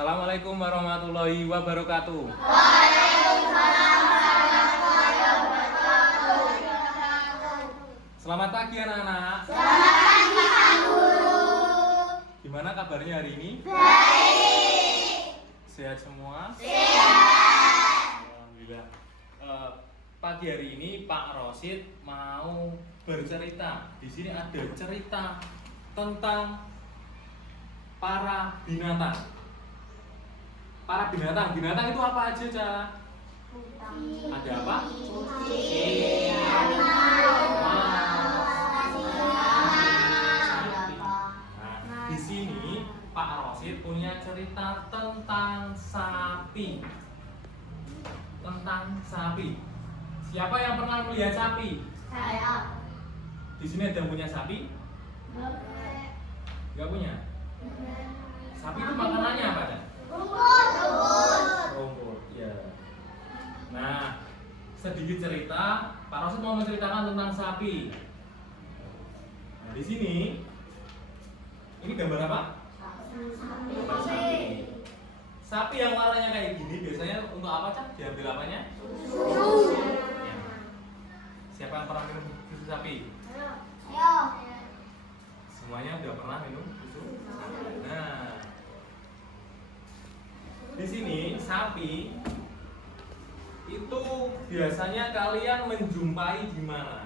Assalamualaikum warahmatullahi wabarakatuh. Selamat pagi anak-anak. Selamat pagi Pak Guru. Gimana kabarnya hari ini? Baik. Sehat semua? Sehat. Alhamdulillah. Pagi hari ini Pak Rosid mau bercerita. Di sini ada cerita tentang para binatang. Para binatang. Binatang itu apa aja, Cak? Ada apa? Kucing, Nah, di sini Pak Rosid punya cerita tentang sapi. Tentang sapi. Siapa yang pernah melihat sapi? Saya. Di sini ada yang punya sapi? Enggak punya. Sapi itu makanannya apa, Cak? Rumput, ya. Nah, sedikit cerita, Pak Rosid mau menceritakan tentang sapi. Nah, di sini, ini gambar apa? Gambar sapi. Sapi yang warnanya kayak gini biasanya untuk apa, Cak? Diambil apanya? Susu. Ya. Siapa yang pernah minum susu sapi? Ayo. Semuanya udah pernah minum susu? Nah, di sini sapi itu biasanya kalian menjumpai di mana?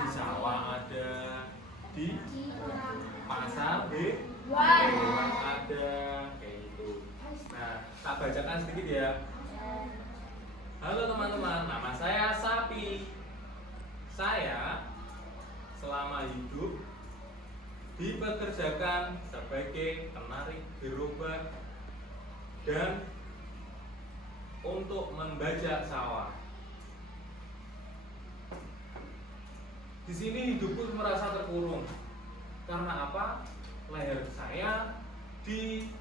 Di sawah ada, di pasar hewan ada, kayak gitu. Nah, tak bacakan sedikit ya. Halo teman-teman, nama saya Sapi. Saya selama hidup dipekerjakan sebagai penarik gerobak dan untuk membajak sawah. Di sini hidupku merasa terkurung. Karena apa? Leher saya dikalungi,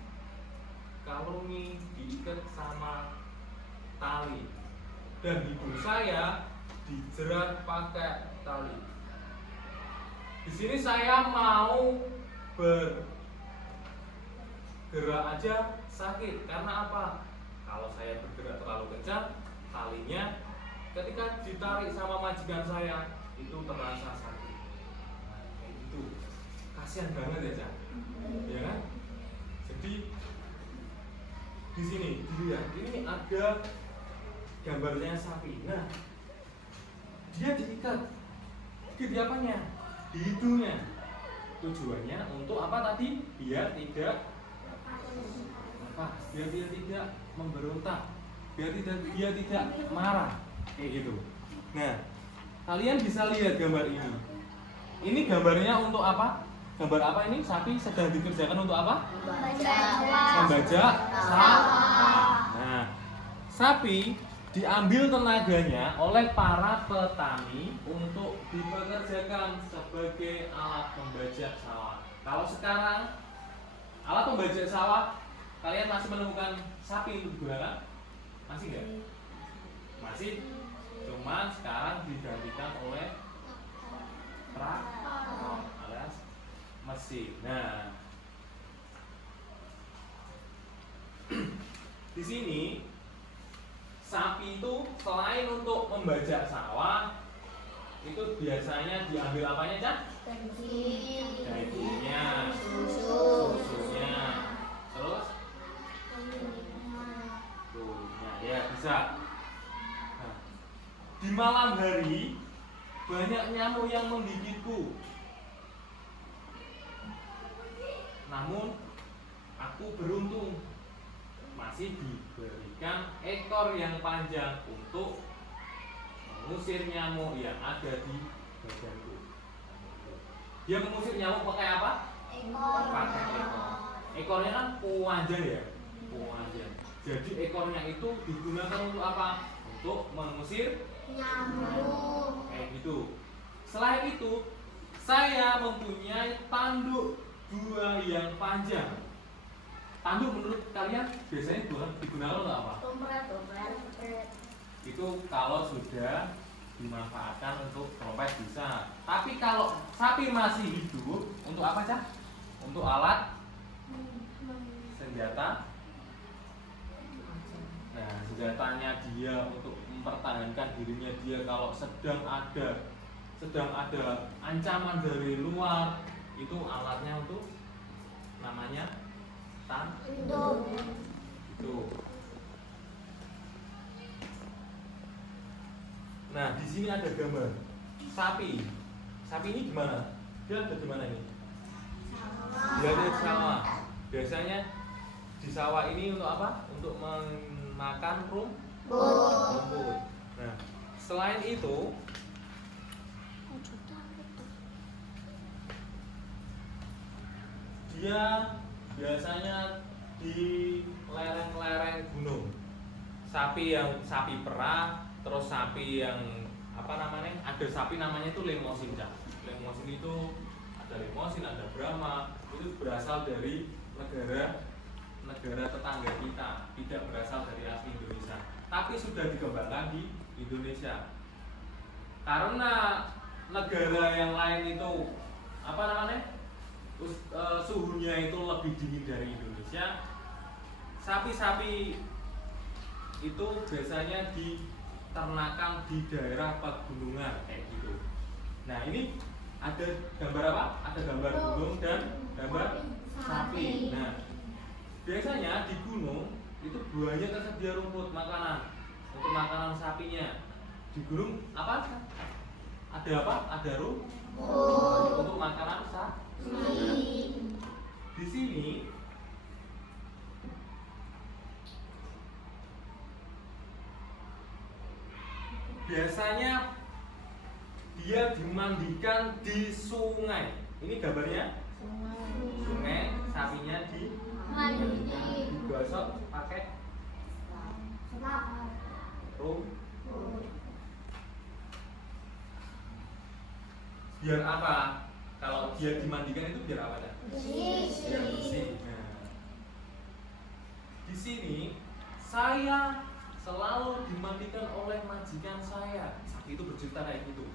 diikat sama tali, dan hidung saya dijerat pakai tali. Di sini saya mau bergerak aja sakit. Karena apa? Kalau saya bergerak terlalu kencang, talinya ketika ditarik sama majikan saya itu terasa sakit. Nah, kayak gitu. Kasihan banget ya, Cak. Ya kan? Jadi di sini dilihat, ini ada gambarnya sapi. Nah, dia diikat di apanya? Di hidungnya. Tujuannya untuk apa tadi? Biar tidak apa? Biar dia tidak memberontak, biar dia tidak marah, kayak gitu. Nah, kalian bisa lihat gambar ini. Ini gambarnya untuk apa? Gambar apa ini? Sapi sedang dikerjakan untuk apa? Membajak sawah. Nah, sapi diambil tenaganya oleh para petani untuk dipekerjakan sebagai alat pembajak sawah. Kalau sekarang alat pembajak sawah kalian masih menemukan sapi untuk digunakan? Masih nggak? Masih. Cuman sekarang digantikan oleh traktor alias mesin. Nah, di sini sapi itu selain untuk membajak sawah, itu biasanya diambil apanya, Cak? Dagingnya, susunya, terus tuh, ya bisa. Nah, di malam hari banyak nyamuk yang menggigitku. Namun aku beruntung masih diberikan ekor yang panjang untuk mengusir nyamuk yang ada di badanku. Dia mengusir nyamuk pakai apa? Pakai ekor. Ekornya kan panjang ya, panjang. Jadi ekornya itu digunakan untuk apa? Untuk mengusir Nyamuk. kayak gitu. Selain itu, saya mempunyai tanduk buah yang panjang. Tanduk menurut kalian biasanya digunakan untuk apa? Itu kalau sudah dimanfaatkan untuk trompet bisa. Tapi kalau sapi masih hidup, untuk apa, Cak? Untuk alat senjata. Nah, senjatanya dia untuk mempertahankan dirinya dia kalau sedang ada ancaman dari luar, itu alatnya untuk namanya Hidup. itu. Nah, di sini ada gambar sapi. Sapi ini gimana? Dia ada di mana ini? Dia ada di sawah. Biasanya di sawah ini untuk apa? Untuk memakan rumput. Nah, selain itu dia biasanya di lereng-lereng gunung. Sapi perah, terus sapi yang apa namanya? Ada sapi namanya itu lemosin, Cak. Lemosin itu ada lemosin, ada Brahma. Itu berasal dari negara tetangga kita, tidak berasal dari asli Indonesia. Tapi sudah dikembangkan di Indonesia. Karena negara yang lain itu apa namanya? Suhunya itu lebih dingin dari Indonesia. Sapi-sapi itu biasanya diternakan di daerah pegunungan kayak gitu. Nah, ini ada gambar apa? Ada gambar gunung dan gambar sapi. Nah, biasanya di gunung itu buahnya tersedia rumput makanan untuk makanan sapinya. Di gunung apa? Ada apa? Ada rumput untuk makanan sapi. Di sini biasanya dia dimandikan di sungai. Ini gambarnya sungai, sapinya digosok pakai rumput. Biar apa? Kalau dia dimandikan itu biar apa? Biar bersih. Nah, di sini saya selalu dimandikan oleh majikan saya. Sapi itu bercerita kayak gitu.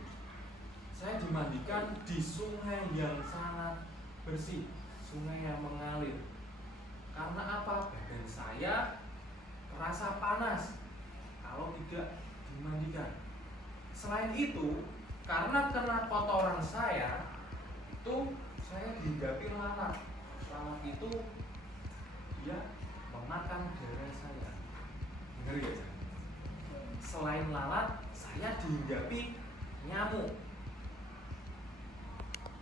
Saya dimandikan di sungai yang sangat bersih, sungai yang mengalir. Karena apa? Badan saya terasa panas kalau tidak dimandikan. Selain itu, karena kena kotoran saya, itu saya dihinggapi lalat. Lalat itu dia memakan darah saya. Dengar ya? Selain lalat, saya dihinggapi nyamuk.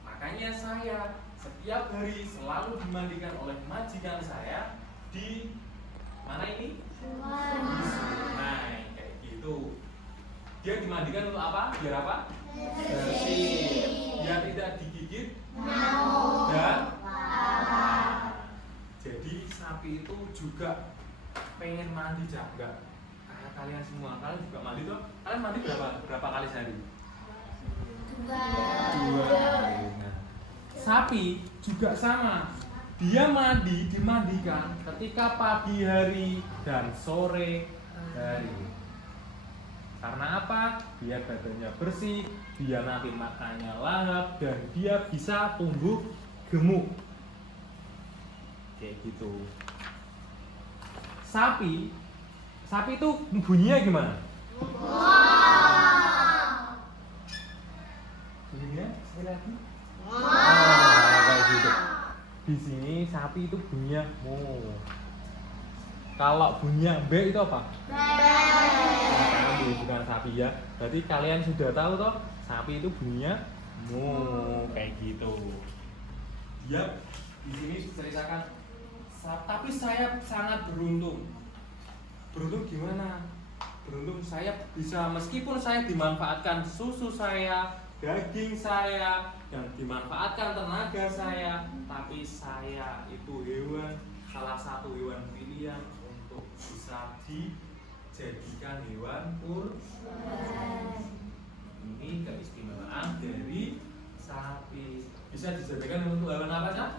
Makanya saya setiap hari selalu dimandikan oleh majikan saya di mana ini? Di sungai kayak gitu. Dia dimandikan untuk apa? Biar apa? Bersih. Biar tidak digigit dan jadi sapi itu juga pengen mandi, Cak. Enggak kayak kalian semua. Kalian juga mandi tuh. Kalian mandi berapa kali sehari? 2 kali. Nah, sapi juga sama. Dia dimandikan ketika pagi hari dan sore hari. Karena apa? Biar badannya bersih, biar nanti makannya lahap, dan dia bisa tumbuh gemuk. Kayak gitu. Sapi itu bunyinya gimana? Bunyinya sekali lagi. Kayak gitu. Di sini sapi itu bunyinya mo. Kalau bunyinya B itu apa? Bukan sapi ya. Berarti kalian sudah tahu toh, sapi itu bunyinya mo kayak gitu. Dia di sini diceritakan, tapi saya sangat beruntung. Beruntung gimana? Beruntung saya bisa, meskipun saya dimanfaatkan susu saya, daging saya, dan dimanfaatkan tenaga saya, tapi saya itu salah satu hewan pilihan untuk bisa dijadikan hewan kurban. Ini keistimewaan dari sapi. Bisa dijadikan untuk hewan apa, Cak?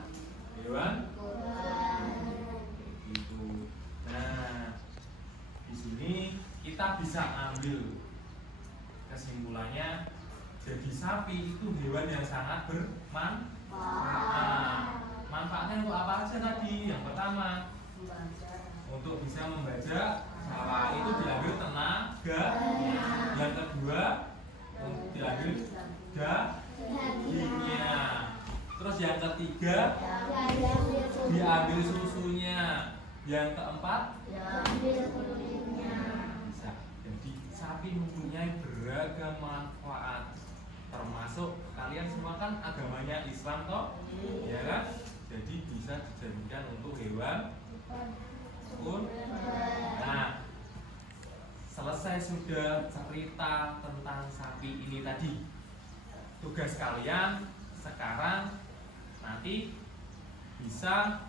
Hewan kurban. Gitu. Nah, di sini kita bisa ambil kesimpulannya, jadi sapi itu hewan yang sangat bermanfaat. Manfaatnya untuk apa aja tadi? pertama untuk bisa membaca sawah itu diambil tenaga. Yang kedua diambil dagingnya. Terus yang ketiga diambil susunya. Yang keempat bisa. Jadi sapi mempunyai beragam manfaat. Termasuk kalian semua kan agamanya Islam toh, ya kan? Jadi bisa dijadikan untuk hewan pun. Nah, selesai sudah cerita tentang sapi ini tadi. Tugas kalian sekarang nanti bisa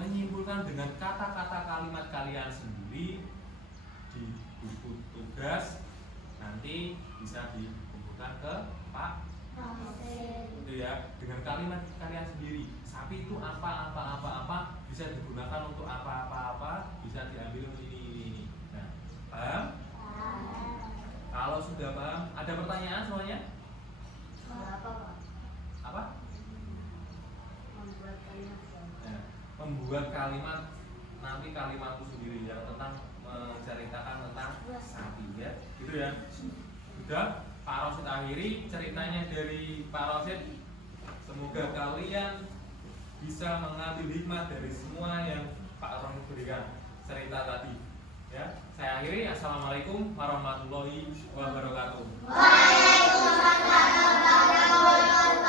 menyimpulkan dengan kata-kata kalimat kalian sendiri di buku tugas. Nanti bisa dikumpulkan ke Pak. Itu ya, dengan kalimat kalian sendiri. Sapi itu apa bisa digunakan untuk apa, bisa diambil ini. Nah, paham? Kalau sudah paham, ada pertanyaan semuanya? Apa? Nah, membuat kalimat, nanti kalimatku sendiri yang tentang menceritakan tentang sapi ya, gitu ya. Sudah, Pak Rosid akhiri ceritanya dari Pak Rosid. Semoga kalian bisa mengambil hikmah dari semua yang Pak Rosid berikan cerita tadi. Ya, saya akhiri. Assalamualaikum warahmatullahi wabarakatuh. Waalaikumsalam warahmatullahi wabarakatuh.